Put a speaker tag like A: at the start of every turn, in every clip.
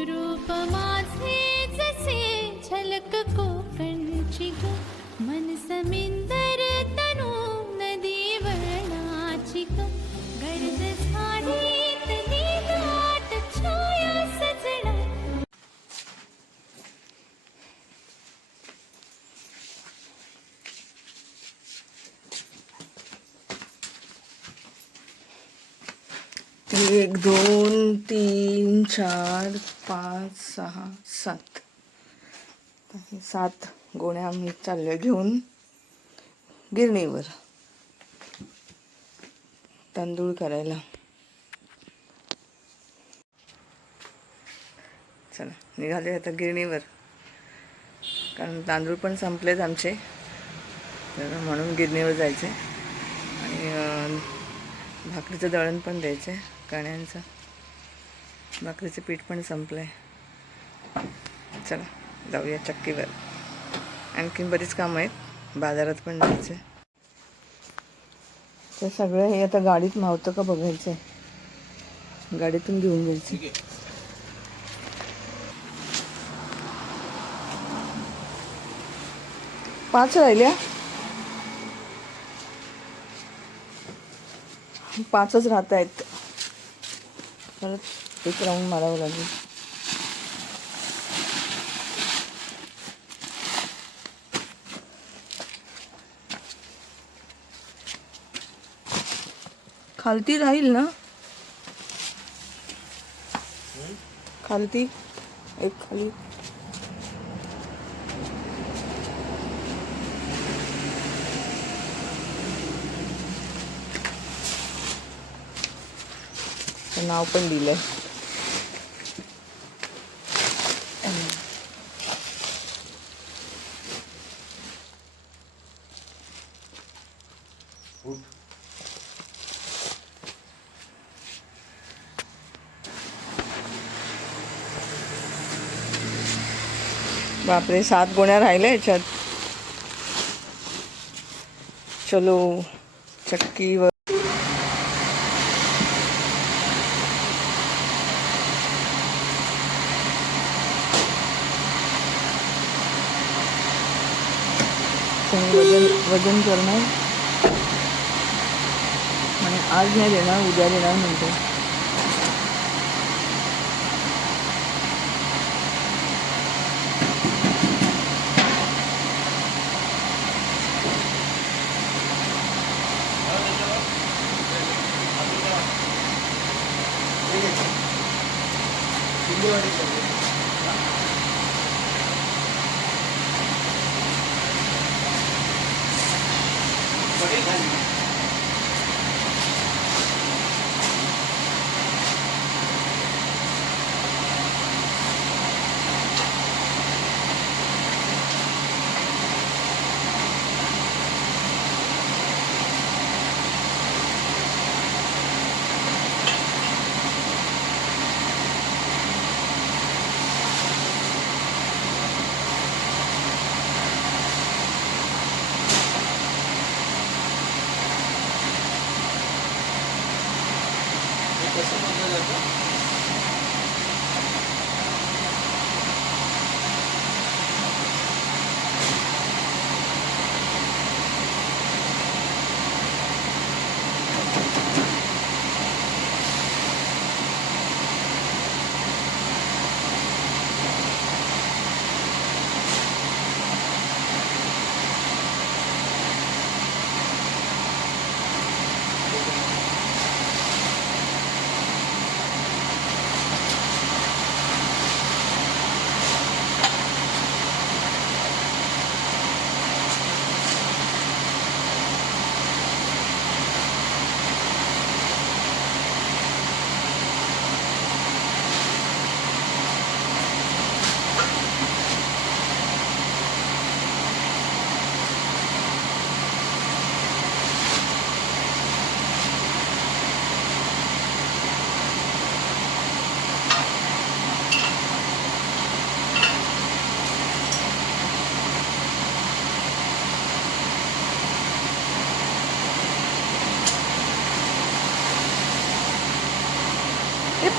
A: रूप माझे जसे झलक कोकणची ग मन समिंदर तनु नदी वळणाची ग गर्द
B: एक दोन तीन चार पाच सहा सात. सात गोण्या आम्ही चाललो घेऊन गिरणीवर. तांदूळ करायला. चला निघाले आता गिरणीवर. कारण तांदूळ पण संपलेत आमचे. तर म्हणून गिरणीवर जायचे आणि भाकरीचं दळण पण द्यायचं आहे कण्यांचं भाकरीचं पीठ पण संपलं आहे चला जाऊया चक्कीवर. आणखीन बरीच कामं आहेत. बाजारात पण जायचं आहे ते सगळं हे आता गाडीत मावतं का बघायचं आहे गाडीतून घेऊन जायचं पाच राहिल्या? पाचच राहत आहेत परत एक राऊंड मारावं लागेल. खालती राहील ना? खालती एक खाली. ते नाव पण दिलंय. बापरे सात गोण्या राहिल्या याच्यात. चलो चक्कीवर तुम्ही वजन वजन करणार. म्हणजे आज नाही देणार उद्या देणार म्हणते. Thank you. हे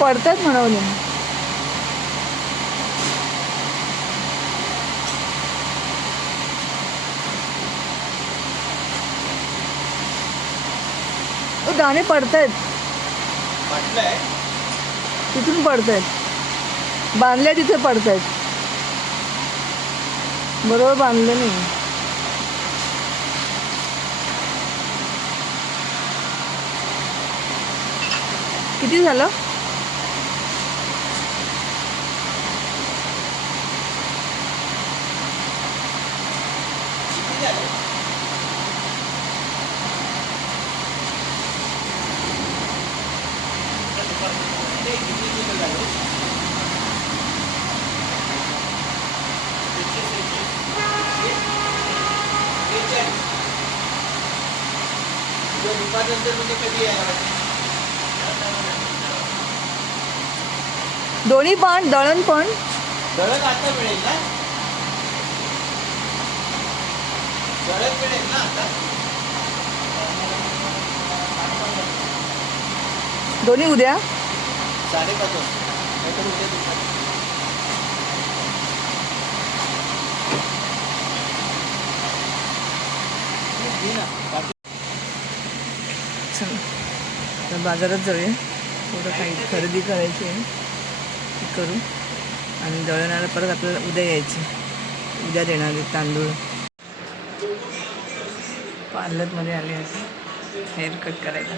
B: पडतात म्हणून. दाणे पडतायत. तिथून पडतायत. बांधल्या तिथे पडतायत. बरोबर बांधले नाही. किती झालं?
C: म्हणजे कधी
B: दोन्ही पण दळण पण.
C: दळण आता मिळेल ना? दळण मिळेल ना आता?
B: दोन्ही उद्या.
C: साडेपाच वाजता. नाहीतर उद्या दुपारी घे ना बाकी
B: चला तर बाजारात जाऊया. थोडं काही खरेदी करायची आहे. ती करू. आणि दळणाला परत आपल्याला उद्या यायचं. उद्या देणार आहेत तांदूळ. पार्लरमध्ये आले आहे हेअर कट करायला.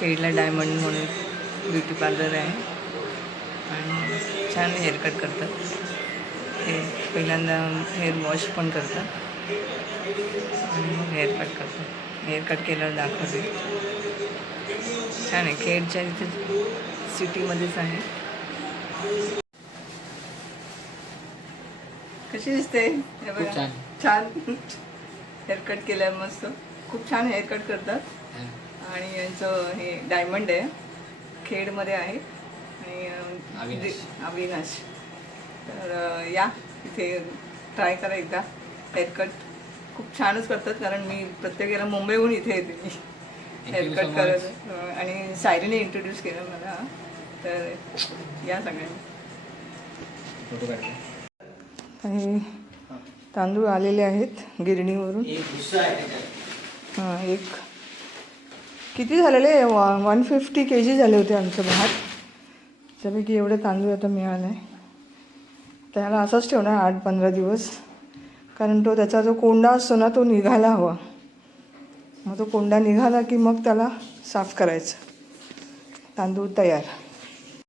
B: केडला डायमंड म्हणून ब्युटी पार्लर आहे. आणि छान हेअर कट करतात. हे पहिल्यांदा हेअर वॉश पण करतात. आणि मग हेअर कट करतात. हेअर कट केल्यावर दाखवते. छान आहे. खेडच्या इथे सिटीमध्येच आहे. कशी दिसते.
C: छान.
B: छान. हेअर कट केल्यावर मस्त. खूप छान हेअर कट करतात आणि यांचं हे डायमंड आहे. खेडमध्ये आहे. आणि
C: अविनाश.
B: तर या. इथे ट्राय करा एकदा. हेअरकट खूप छानच करतात. कारण मी प्रत्येक याला मुंबईहून इथे येते. मी हेअरकट करत आणि सायरीने इंट्रोड्यूस केलं मला. तर या सगळ्यांनी. तांदूळ आलेले आहेत गिरणीवरून. हां एक. किती झालेले? वन फिफ्टी के जी झाले होते आमचं भात. त्यापैकी एवढे तांदूळ आता मिळालं. आहे त्याला असंच ठेवणार आठ पंधरा दिवस. कारण तो त्याचा जो कोंडा असतो ना तो निघायला हवा. मग तो कोंडा निघाला की मग त्याला साफ करायचं. तांदूळ तयार.